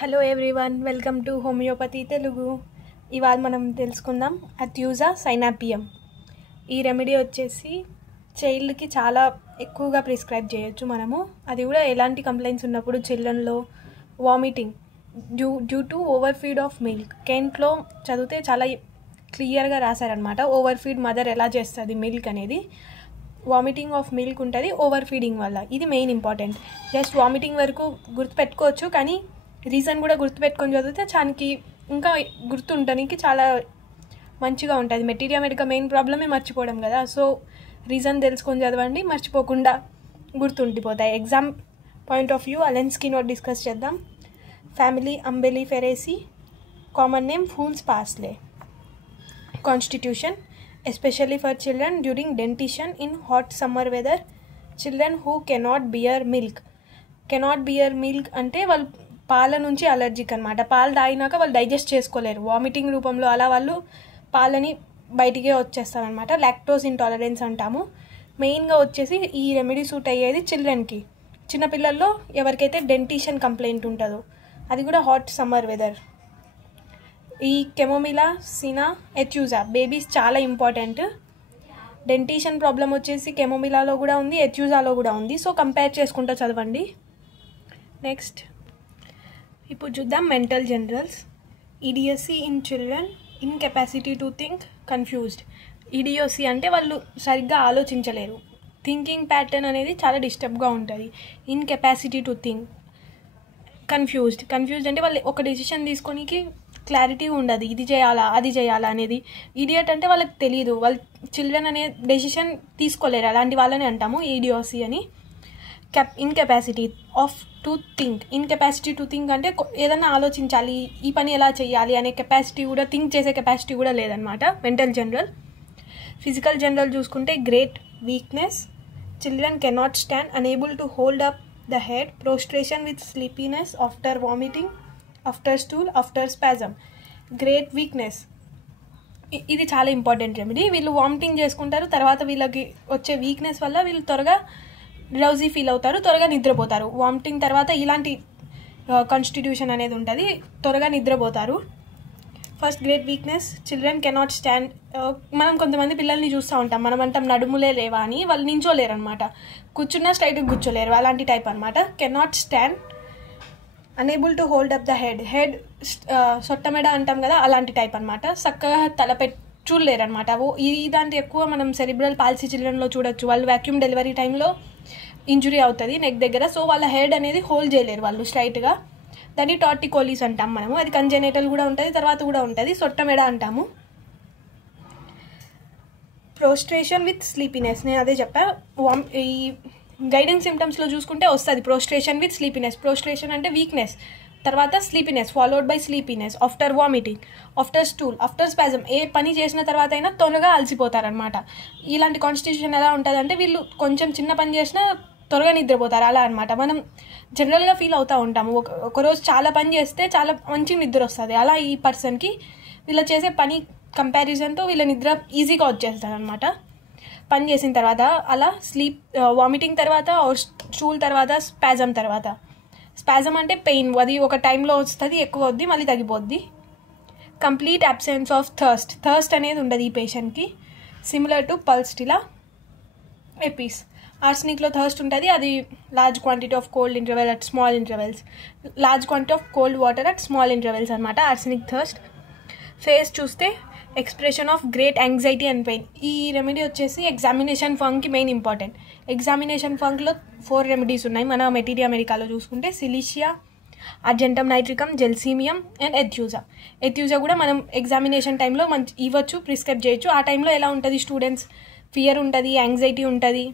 Hello everyone, welcome to homeopathy Telugu. ఇవాళ మనం తెలుసుకుందాం అత్యూజా సైనాపియం. ఈ రెమెడీ వచ్చేసి చైల్డ్కి చాలా ఎక్కువగా ప్రిస్క్రైబ్ చేయొచ్చు మనము. అది కూడా ఎలాంటి కంప్లైంట్స్ ఉన్నప్పుడు, చిల్డ్రన్లో vomiting due to over feed of milk. కెంట్లో చదివితే చాలా క్లియర్గా రాశారనమాట. ఓవర్ ఫీడ్ మదర్ ఎలా చేస్తుంది మిల్క్ అనేది. వామిటింగ్ ఆఫ్ మిల్క్ ఉంటుంది ఓవర్ ఫీడింగ్ వల్ల. ఇది మెయిన్ ఇంపార్టెంట్. జస్ట్ వామిటింగ్ వరకు గుర్తుపెట్టుకోవచ్చు, కానీ రీజన్ కూడా గుర్తుపెట్టుకొని చదివితే చానికి ఇంకా గుర్తుంటానికి చాలా మంచిగా ఉంటుంది. మెటీరియల్ మెడికా మెయిన్ ప్రాబ్లమే మర్చిపోవడం కదా. సో రీజన్ తెలుసుకొని చదవండి, మర్చిపోకుండా గుర్తుండిపోతాయి. Exam point of view Allen's keynote discuss చేద్దాం. Family Umbelliferae, common name fool's parsley. Constitution especially for children during dentition in hot summer weather. Children who cannot bear milk. Cannot bear milk అంటే వాళ్ళు పాల నుంచి allergic అనమాట. పాలు తాగినాక వాళ్ళు digest చేసుకోలేరు, వామిటింగ్ రూపంలో అలా వాళ్ళు పాలని బయటికే వచ్చేస్తారనమాట. లాక్టోస్ ఇంటాలరెన్స్ అంటాము. మెయిన్గా వచ్చేసి ఈ రెమెడీ సూట్ అయ్యేది చిల్డ్రన్కి. చిన్నపిల్లల్లో ఎవరికైతే డెంటిషన్ కంప్లైంట్ ఉంటుందో, అది కూడా హాట్ సమ్మర్ వెదర్. ఈ కెమోమిలా సినా ఎత్యూజా బేబీస్ చాలా ఇంపార్టెంట్. డెంటిషన్ ప్రాబ్లం వచ్చేసి కెమోమిలాలో కూడా ఉంది, ఎత్యూజాలో కూడా ఉంది. సో కంపేర్ చేసుకుంటూ చదవండి. నెక్స్ట్ ఇప్పుడు చూద్దాం mental generals. Idiocy in children, incapacity to think, confused. Idiocy అంటే వాళ్ళు సరిగ్గా ఆలోచించలేరు, థింకింగ్ ప్యాటర్న్ అనేది చాలా డిస్టర్బ్గా ఉంటుంది. Incapacity to think. కన్ఫ్యూజ్డ్ అంటే వాళ్ళు ఒక డెసిషన్ తీసుకోనికి క్లారిటీ ఉండదు, ఇది చేయాలా అది చేయాలా అనేది. ఇడియట్ అంటే వాళ్ళకి తెలియదు, వాళ్ళు చిల్డ్రన్ అనే డెసిషన్ తీసుకోలేరు, అలాంటి వాళ్ళని అంటాము ఈడియోసీ అని. Incapacity off to think. Incapacity to think అంటే ఏదైనా ఆలోచించాలి, ఈ పని ఎలా చేయాలి అనే కెపాసిటీ కూడా, థింక్ చేసే కెపాసిటీ కూడా లేదనమాట. Mental general. ఫిజికల్ జనరల్ చూసుకుంటే great weakness. Children cannot stand, unable to hold up the head, prostration with sleepiness after vomiting, after stool, after spasm. Great weakness ఇది చాలా ఇంపార్టెంట్ రెమెడీ. వీళ్ళు vomiting చేసుకుంటారు, తర్వాత వీళ్ళకి వచ్చే వీక్నెస్ వల్ల వీళ్ళు త్వరగా డ్రౌజీ ఫీల్ అవుతారు, త్వరగా నిద్రపోతారు. వామిటింగ్ తర్వాత ఇలాంటి కాన్స్టిట్యూషన్ అనేది ఉంటుంది, త్వరగా నిద్రపోతారు. First great weakness, children cannot stand. మనం కొంతమంది పిల్లల్ని చూస్తూ ఉంటాం, మనం అంటాం నడుములే లేవా అని. వాళ్ళు నించోలేరు అనమాట, కూర్చున్నా స్ట్రైట్గా కూర్చోలేరు, అలాంటి టైప్ అనమాట. Cannot stand. Unable to hold up the head సొట్టమెడ అంటాం కదా, అలాంటి టైప్ అనమాట. చక్కగా చూడలేరు అనమాట. ఇదాంటి ఎక్కువ మనం సెరిబ్రల్ పాలసీ చిల్డ్రన్లో చూడొచ్చు. వాళ్ళు వ్యాక్యూమ్ డెలివరీ టైంలో ఇంజురీ అవుతుంది నెక్ దగ్గర. సో వాళ్ళ హెడ్ అనేది హోల్డ్ చేయలేరు వాళ్ళు స్ట్రైట్గా. దాన్ని టార్టికోలీస్ అంటాం మనము. అది కంజెనేటల్ కూడా ఉంటుంది, తర్వాత కూడా ఉంటుంది. సొట్టమెడ అంటాము. ప్రోస్ట్రేషన్ విత్ స్లీపీనెస్, నేను అదే చెప్పా. ఈ గైడెన్స్ సిమ్టమ్స్లో చూసుకుంటే వస్తుంది ప్రోస్ట్రేషన్ విత్ స్లీపీనెస్. ప్రోస్ట్రేషన్ అంటే వీక్నెస్, తర్వాత sleepiness, followed by sleepiness, after vomiting, after stool, after spasm. ఏ పని చేసిన తర్వాత అయినా త్వరగా అలసిపోతారనమాట. ఇలాంటి కాన్స్టిట్యూషన్ ఎలా ఉంటుంది అంటే వీళ్ళు కొంచెం చిన్న పని చేసినా త్వరగా నిద్రపోతారు, అలా అనమాట. మనం జనరల్గా ఫీల్ అవుతూ ఉంటాము, ఒకరోజు చాలా పని చేస్తే చాలా మంచి నిద్ర వస్తుంది. అలా ఈ పర్సన్కి వీళ్ళు చేసే పని కంపారిజన్తో వీళ్ళ నిద్ర ఈజీగా వచ్చేస్తుంది అనమాట పని చేసిన తర్వాత. అలా వామిటింగ్ తర్వాత, స్టూల్ తర్వాత, స్పాజమ్ తర్వాత. స్పాజమ్ అంటే పెయిన్, అది ఒక టైంలో వస్తుంది, ఎక్కువ వద్ది, మళ్ళీ తగ్గిపోద్ది. కంప్లీట్ అబ్సెన్స్ ఆఫ్ థర్స్ట్ అనేది ఉండదు ఈ పేషెంట్కి. Similar to Pulsatilla Apis. ఆర్సనిక్లో థర్స్ట్ ఉంటుంది, అది large quantity of cold interval at small intervals, large quantity of cold water at small intervals అనమాట ఆర్సనిక్ థర్స్ట్. ఫేస్ చూస్తే expression of great anxiety and pain. ఈ రెమెడీ వచ్చేసి examination ఫంక్కి main important. Examination ఫంక్లో 4 remedies ఉన్నాయి మన material అమెరికాలో చూసుకుంటే. Silicea, Argentum Nitricum, Gelsemium and Aethusa కూడా మనం ఎగ్జామినేషన్ టైంలో ఇవ్వచ్చు, ప్రిస్క్రైబ్ చేయొచ్చు. ఆ టైంలో ఎలా ఉంటుంది, స్టూడెంట్స్ ఫియర్ ఉంటుంది, యాంగ్జైటీ ఉంటుంది,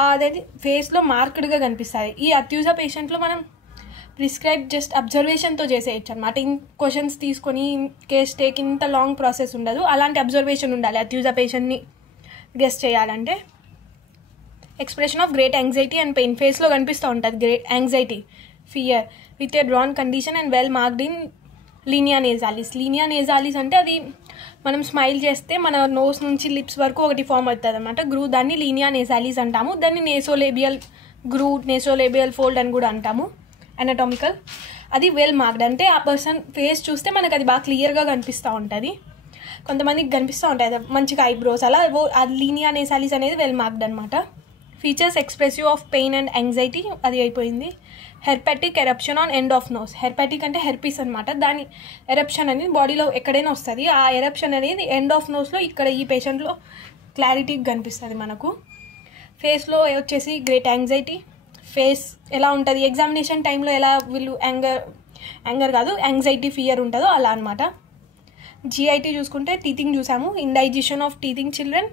అదేది ఫేస్లో మార్క్డ్గా కనిపిస్తుంది. ఈ అథ్యూజా పేషెంట్లో మనం ప్రిస్క్రైబ్ జస్ట్ అబ్జర్వేషన్తో చేసేయచ్చు అనమాట. క్వశ్చన్స్ తీసుకొని కేస్ టేక్ ఇంత లాంగ్ ప్రాసెస్ ఉండదు, అలాంటి అబ్జర్వేషన్ ఉండాలి అథ్యూజా పేషెంట్ని గెస్ట్ చేయాలంటే. Expression of great anxiety and pain, ఫేస్లో కనిపిస్తూ ఉంటుంది great anxiety, fear with a drawn condition and well marked in linea nasalis. Linea nasalis అంటే అది మనం స్మైల్ చేస్తే మన నోస్ నుంచి లిప్స్ వరకు ఒకటి ఫామ్ అవుతుంది అనమాట, గ్రూ. దాన్ని లీనియా నేజాలిస్ అంటాము. దాన్ని నేసోలేబియల్ గ్రూ, నేసోలేబియల్ ఫోల్డ్ అని కూడా అంటాము. anatomical. అది వెల్ మార్క్డ్. అంటే ఆ పర్సన్ ఫేస్ చూస్తే మనకు అది బాగా క్లియర్గా కనిపిస్తూ ఉంటుంది. కొంతమందికి కనిపిస్తూ ఉంటాయి మంచిగా ఐబ్రోస్ అలా, ఆ లీనియా నేసాలిస్ అనేది వెల్ మార్క్డ్ అనమాట. Features expressive of pain and anxiety, అది అయిపోయింది. Herpetic eruption on end of nose. Herpetic అంటే హెర్పీస్ అనమాట. దాని ఎరప్షన్ అనేది బాడీలో ఎక్కడైనా వస్తుంది. ఆ ఎరప్షన్ అనేది ఎండ్ ఆఫ్ నోస్లో ఇక్కడ ఈ పేషెంట్లో క్లారిటీగా కనిపిస్తుంది మనకు. ఫేస్లో వచ్చేసి గ్రేట్ యాంగ్జైటీ. ఫేస్ ఎలా ఉంటుంది ఎగ్జామినేషన్ టైంలో ఎలా వీళ్ళు యాంగర్ కాదు యాంగ్జైటీ ఫియర్ ఉంటుందో అలా అనమాట. జిఐటీ చూసుకుంటే టీతింగ్ చూసాము. Indigestion of teething children,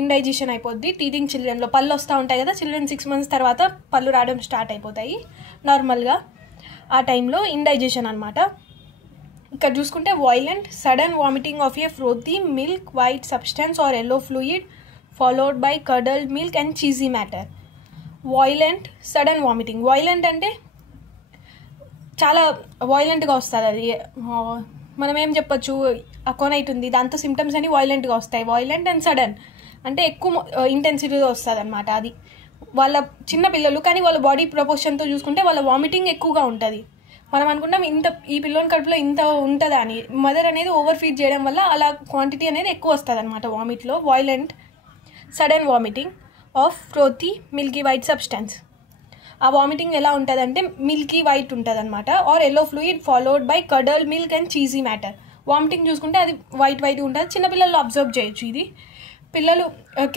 indigestion అయిపోద్ది టీతింగ్ చిల్డ్రన్లో. పళ్ళు వస్తూ ఉంటాయి కదా చిల్డ్రన్ 6 months తర్వాత పళ్ళు రావడం స్టార్ట్ అయిపోతాయి నార్మల్గా. ఆ టైంలో ఇండైజెషన్ అనమాట. ఇక్కడ చూసుకుంటే violent sudden vomiting of a frothy milk white substance or yellow fluid followed by curdled milk and cheesy matter. Violent sudden vomiting. Violent అంటే చాలా వాయిలెంట్గా వస్తుంది అది. మనం ఏం చెప్పచ్చు, అకోనైట్ ఉంది దాంతో సిమ్టమ్స్ అన్ని వాయిలెంట్గా వస్తాయి. వాయిలెంట్ అండ్ సడన్ అంటే ఎక్కువ ఇంటెన్సిటీగా వస్తుంది అనమాట. అది వాళ్ళ చిన్న పిల్లలు కానీ వాళ్ళ బాడీ ప్రపోర్షన్తో చూసుకుంటే వాళ్ళ వామిటింగ్ ఎక్కువగా ఉంటుంది. మనం అనుకుంటాం ఇంత ఈ పిల్లోని కడుపులో ఇంత ఉంటుందా అని. మదర్ అనేది ఓవర్ ఫీడ్ చేయడం వల్ల అలా క్వాంటిటీ అనేది ఎక్కువ వస్తుంది అనమాట వామిట్లో. Violent sudden vomiting of frothy milky white substance. ఆ వామిటింగ్ ఎలా ఉంటుందంటే మిల్కీ వైట్ ఉంటుంది అనమాట. Or yellow fluid followed by curdled milk and cheesy matter. Vomiting చూసుకుంటే అది వైట్ ఉంటుంది. చిన్నపిల్లలు అబ్జర్వ్ చేయొచ్చు ఇది. పిల్లలు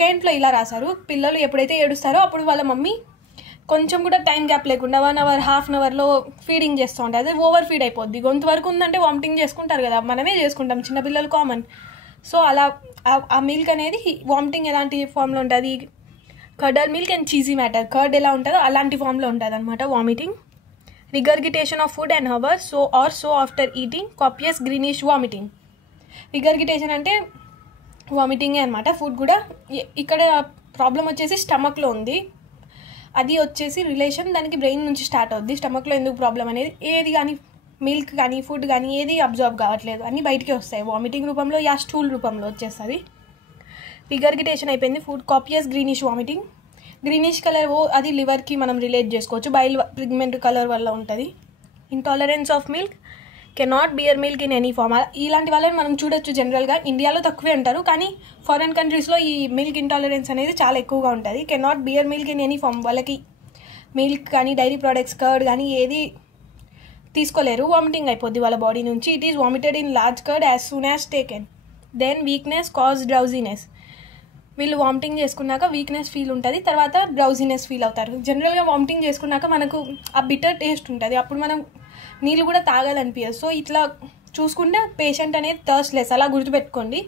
కేంట్లో ఇలా రాశారు, పిల్లలు ఎప్పుడైతే ఏడుస్తారో అప్పుడు వాళ్ళ మమ్మీ కొంచెం కూడా టైం గ్యాప్ లేకుండా 1 hour, ½ an hourలో ఫీడింగ్ చేస్తూ ఉంటాయి. అది ఓవర్ ఫీడ్ అయిపోద్ది. గొంతు వరకు ఉందంటే వామిటింగ్ చేసుకుంటారు కదా, మనమే చేసుకుంటాం, చిన్నపిల్లలు కామన్. సో అలా ఆ మిల్క్ అనేది వామిటింగ్ ఎలాంటి ఫామ్లో ఉంటుంది, curdle milk and cheesy matter, curd ఎలా ఉంటుందో అలాంటి ఫామ్లో ఉంటుంది అనమాట vomiting. Regurgitation of food and hour so after eating copious greenish vomiting. Regurgitation అంటే వామిటింగే అనమాట. ఫుడ్ కూడా ఇక్కడ ప్రాబ్లం వచ్చేసి స్టమక్లో ఉంది. అది వచ్చేసి రిలేషన్ దానికి బ్రెయిన్ నుంచి స్టార్ట్ అవుద్ది. స్టమక్లో ఎందుకు ప్రాబ్లం అనేది ఏది కానీ మిల్క్ కానీ ఫుడ్ కానీ ఏది అబ్జర్వ్ కావట్లేదు, అన్నీ బయటికి వస్తాయి వామిటింగ్ రూపంలో, యా స్టూల్ రూపంలో వచ్చేస్తుంది. రిగర్గిటేషన్ అయిపోయింది. Food copious greenish vomiting. Greenish colour అది లివర్కి మనం రిలేట్ చేసుకోవచ్చు, బైల్ పిగ్మెంట్ కలర్ వల్ల ఉంటుంది. Intolerance of milk, cannot bear milk in any form. ఇలాంటి వాళ్ళని మనం చూడొచ్చు. జనరల్గా ఇండియాలో తక్కువే అంటారు కానీ ఫారెన్ కంట్రీస్లో ఈ మిల్క్ ఇంటాలరెన్స్ అనేది చాలా ఎక్కువగా ఉంటుంది. Cannot bear milk in any form. వాళ్ళకి మిల్క్ కానీ డైరీ ప్రోడక్ట్స్ కర్డ్ కానీ ఏది తీసుకోలేరు, వామిటింగ్ అయిపోద్ది వాళ్ళ బాడీ నుంచి. It is vomited in large curd as soon as taken. Then weakness cause drowsiness. వీళ్ళు వామిటింగ్ చేసుకున్నాక వీక్నెస్ ఫీల్ ఉంటుంది, తర్వాత డ్రౌజీనెస్ ఫీల్ అవుతారు. జనరల్గా వామిటింగ్ చేసుకున్నాక మనకు ఆ బిటర్ టేస్ట్ ఉంటుంది, అప్పుడు మనం నీళ్ళు కూడా తాగాలనిపించదు. సో ఇట్లా చూసుకుంటే పేషెంట్ అనేది థర్స్ట్లెస్, అలా గుర్తుపెట్టుకోండి.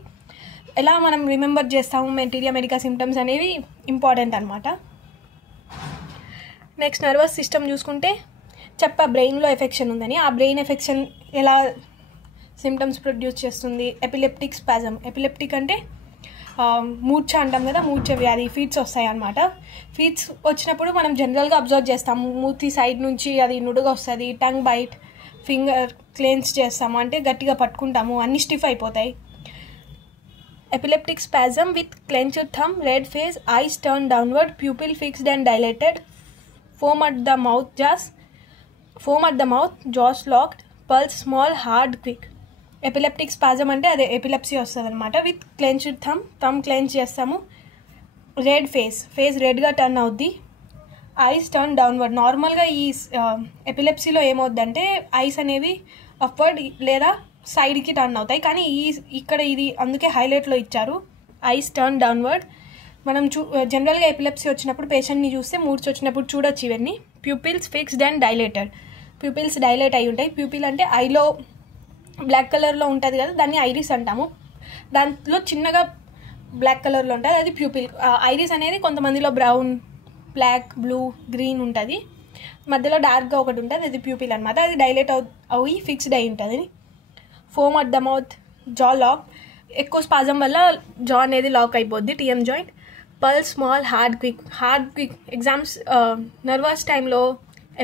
ఎలా మనం రిమెంబర్ చేస్తాము మెటీరియా మెడికా సిమ్టమ్స్ అనేవి ఇంపార్టెంట్ అనమాట. నెక్స్ట్ నర్వస్ సిస్టమ్ చూసుకుంటే బ్రెయిన్లో ఎఫెక్షన్ ఉందని. ఆ బ్రెయిన్ ఎఫెక్షన్ ఎలా సిమ్టమ్స్ ప్రొడ్యూస్ చేస్తుంది? Epileptic spasm. ఎపిలెప్టిక్ అంటే మూర్ఛ అంటాం కదా, మూర్ఛ వ్యాధి, ఫీట్స్ వస్తాయి అన్నమాట. ఫీట్స్ వచ్చినప్పుడు మనం జనరల్గా అబ్జర్వ్ చేస్తాము, మూతి సైడ్ నుంచి అది నుడుగా వస్తుంది, టంగ్ బైట్, ఫింగర్ క్లెన్స్ చేస్తాము, అంటే గట్టిగా పట్టుకుంటాము, అన్ని స్టిఫ్ అయిపోతాయి. Epileptic spasm with clenched thumb, red face, eyes turn downward, pupil fixed and dilated, foam at the mouth, jaws locked, pulse small, hard, quick. Epileptic spasm అంటే అదే epilepsy వస్తుంది అనమాట. With clenched thumb cleanse చేస్తాము, red face రెడ్గా turn అవుద్ది, ice turn downward. నార్మల్గా ఈ ఎపిలెప్సీలో ఏమవుద్దంటే ice అనేవి అప్వర్డ్ లేదా సైడ్కి టర్న్ అవుతాయి, కానీ ఇక్కడ ఇది అందుకే హైలైట్లో ఇచ్చారు, ఐస్ టర్న్ డౌన్వర్డ్. మనం జనరల్గా ఎపిలెప్సీ వచ్చినప్పుడు పేషెంట్ని చూస్తే మూడ్స్ వచ్చినప్పుడు చూడొచ్చు ఇవన్నీ. Pupils fixed and dilated. Pupils dilate అయి ఉంటాయి. ప్యూపిల్ అంటే ఐలో బ్లాక్ కలర్లో ఉంటుంది కదా, దాన్ని ఐరిస్ అంటాము. దాంట్లో చిన్నగా బ్లాక్ కలర్లో ఉంటుంది, అది ప్యూపిల్. ఐరిస్ అనేది కొంతమందిలో బ్రౌన్, బ్లాక్, బ్లూ, గ్రీన్ ఉంటుంది, మధ్యలో డార్క్గా ఒకటి ఉంటుంది, అది ప్యూపిల్ అనమాట. అది డైలేట్ అవి ఫిక్స్డ్ అయి ఉంటుంది. ఫోమ్ అట్ ద మౌత్, జా లాక్. ఎక్కువ స్పాజం వల్ల జా అనేది లాక్ అయిపోద్ది, TM joint. Pulse small, hard quick. Exams nervous టైంలో,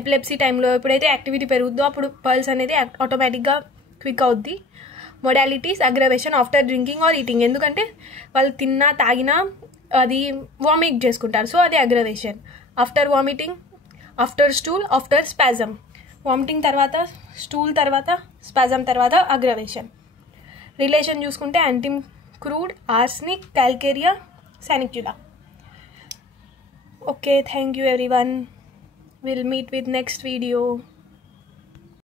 ఎపిలెప్సీ టైంలో ఎప్పుడైతే యాక్టివిటీ పెరుగుద్దో అప్పుడు పల్స్ అనేది ఆటోమేటిక్గా క్విక్ అవుద్ది. Modalities, aggravation after drinking or eating. ఎందుకంటే వాళ్ళు తిన్నా తాగినా అది వామిట్ చేసుకుంటారు, సో అది aggravation. After vomiting, after stool, after spasm. Vomiting తర్వాత స్టూల్ తర్వాత స్పాజమ్ తర్వాత అగ్రవేషన్. రిలేషన్ చూసుకుంటే Antim crud, Arsenic, Calcarea, Sanicula. Okay, thank you everyone. Will meet with next video.